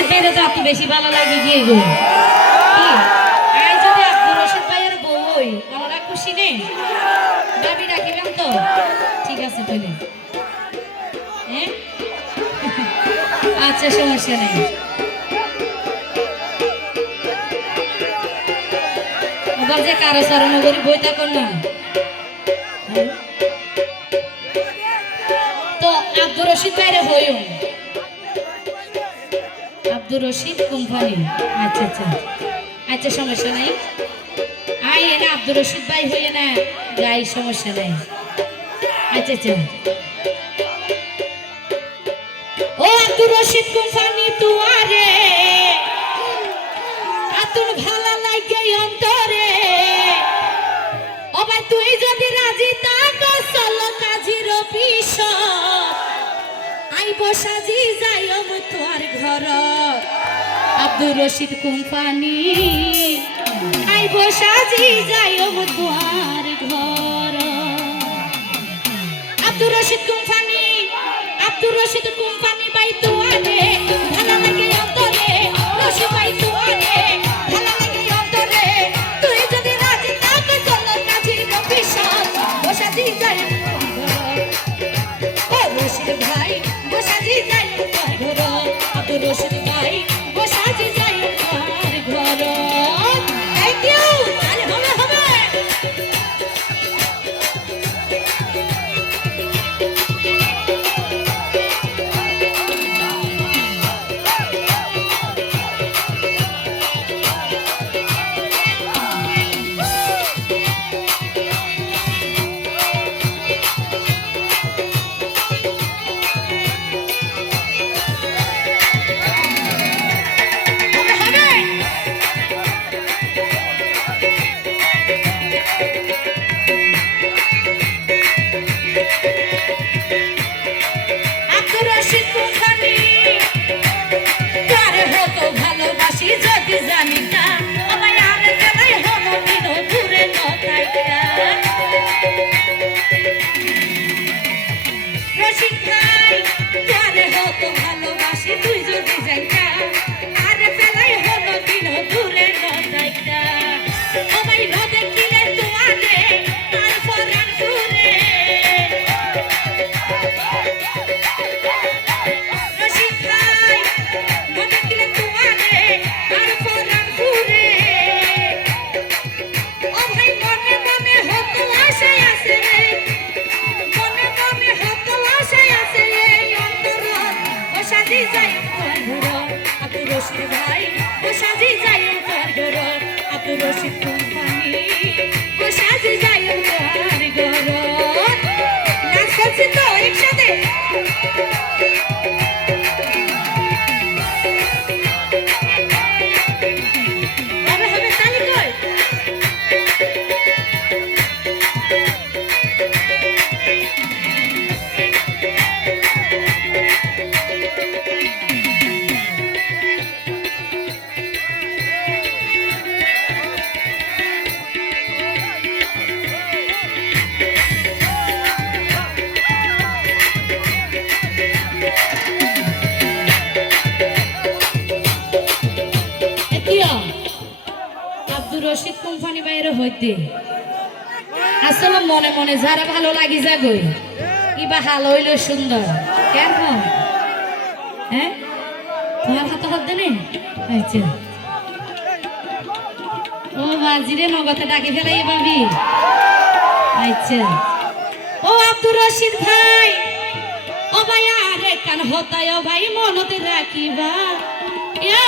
রশিদ ভাইয়ের তো আপনি বেশি ভালো লাগে গিয়ে গো কি আই যদি আব্দুর রশিদ ভাইয়ের বই আমরা খুশি নেই দাবি রাখিবেন তো ঠিক আছে তাহলে হ্যাঁ আচ্ছা সমস্যা নেই আবার যে কারো চরণগরি বই থাকুন না তো আব্দুর রশিদ ভাইয়ের হইও আব্দুর রশিদ কোম্পানি আচ্ছা আচ্ছা আচ্ছা সমস্যা নাই আই না আব্দুর রশিদ ভাই হইয়ে না যাই সমস্যা নাই আচ্ছা আচ্ছা ও আব্দুর রশিদ কোম্পানি তুয়ারে আতুন ভালো লাগে অন্তরে ও ভাই তুই যদি রাজি থাকো চলো কাজীর অফিস আইব সাজি যাইম তোর ঘর আব্দুর রশিদ কোম্পানি আইব সাজি যাইম তোর ঘর আব্দুর রশিদ কোম্পানি বাই তোয়ারে ভালো লাগে অন্তরে রশিদ বাই তোয়ারে ভালো লাগে অন্তরে তুই যদি রাজি থাকো চলো কাজীর অফিস ও সাজি যাইম রশিদ ভাই বসাজি যাই তার ঘর আব্দুর রশিদ ভাই বসাজি যাই তার ঘর থ্যাংক ইউ আরে হবে হবে জানি না আমার আর গেলাই হলো দিন দূরে নতাইকা রশিদ ভাই তোরে হতো ভালোবাসি তুই যদি যাইতা আর গেলাই হলো দিন দূরে নতাইকা আমায় না দেখিলে তোরে আর পরান দূরে রশিদ ভাই না দেখিলে তোরে আর পরান দূরে ও ভাই মনে মনে হতো আশা আছে রে মনে মনে হতো আশা আছে রে অন্তর ও সাজি যাই তোর ঘর আব্দুর রশিদ ভাই ও সাজি যাই তোর ঘর আব্দুর রশিদ কোম্পানি ও সাজি যাই তোর ঘর নাচ করছি তো একসাথে হবে হবে তালি কর আব্দুর রশিদ কোম্পানি বাইরে হইতে আসলে মনে মনে যারা ভালো লাগি যাগই কিবা হাল হইল সুন্দর কেন হ্যাঁ তোমার হাতে হাত দেনে আচ্ছা ও বাজিরে নগদে ডাকি ফেলাই ভাবি আচ্ছা ও আব্দুর রশিদ ভাই ও ভাই আরে কান হতায় ও ভাই মনতে রাখিবা ইয়া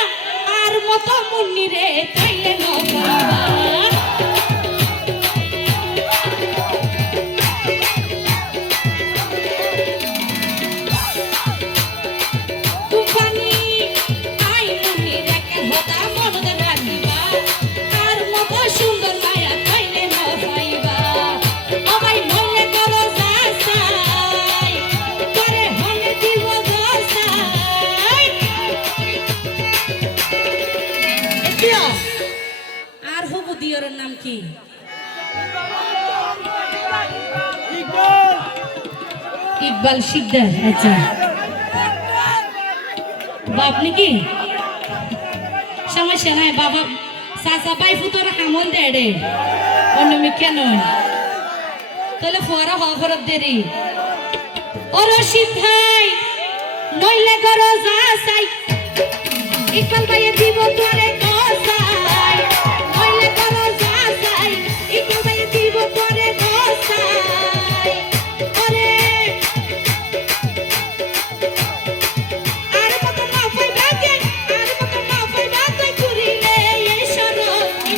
আর মতো মুন্নি রে তাইলে নবাবা কোম্পানি আই মুন্নি রে কান হতা মনতে রাখিবা আর মতো সুন্দর মায়া তাইলে নবাইবা ও ভাই মনে করো যাসাই করে হলে দিব যাসাই আর হবু দিওর নাম কি ইকবাল শিকদার আচ্ছা বাপ নাকি সমস্যা নাই বাবা চাচা পাই ফুতর হামল দে রে অন্য মিকে নয় তাহলে ফোয়ারা হওয়া ফেরত দেরি ও রশিদ ভাই নইলে গরো যা চাই ইকবাল ভাইয়ে দিব তোরে দশাই নইলে গরো যা চাই ইকবাল ভাইয়ে দিব তোরে দশাই ওরে আর মত মাফাই বাগে আর মত মাফাই বাগে করিলে এই সরো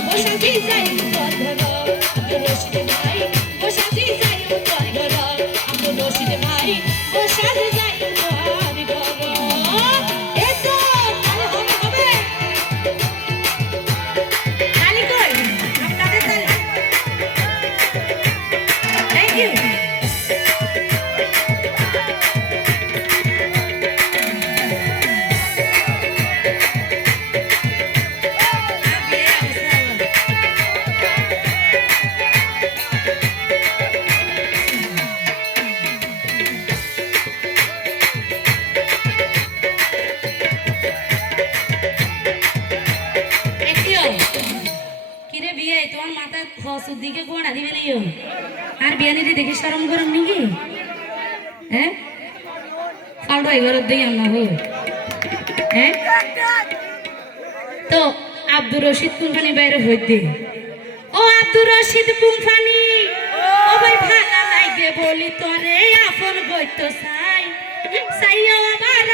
বসা দি যাই তোর ঘর আব্দুর রশিদ ভাই বসা দি যাই তোর ঘর আব্দুর রশিদ ভাই বসা দি যাই দিকে কোন আদিবে নিও আর বিয়ানিতে দেখি শরম গরম নাকি হ্যাঁ ফালটো এগারো দেই আমরা হো হ্যাঁ তো আব্দুর রশিদ কোম্পানি বাইরে হইতে ও আব্দুর রশিদ কোম্পানি ও ভাই ভালো লাগে বলি তোরে আপন গইতো চাই চাইও আমার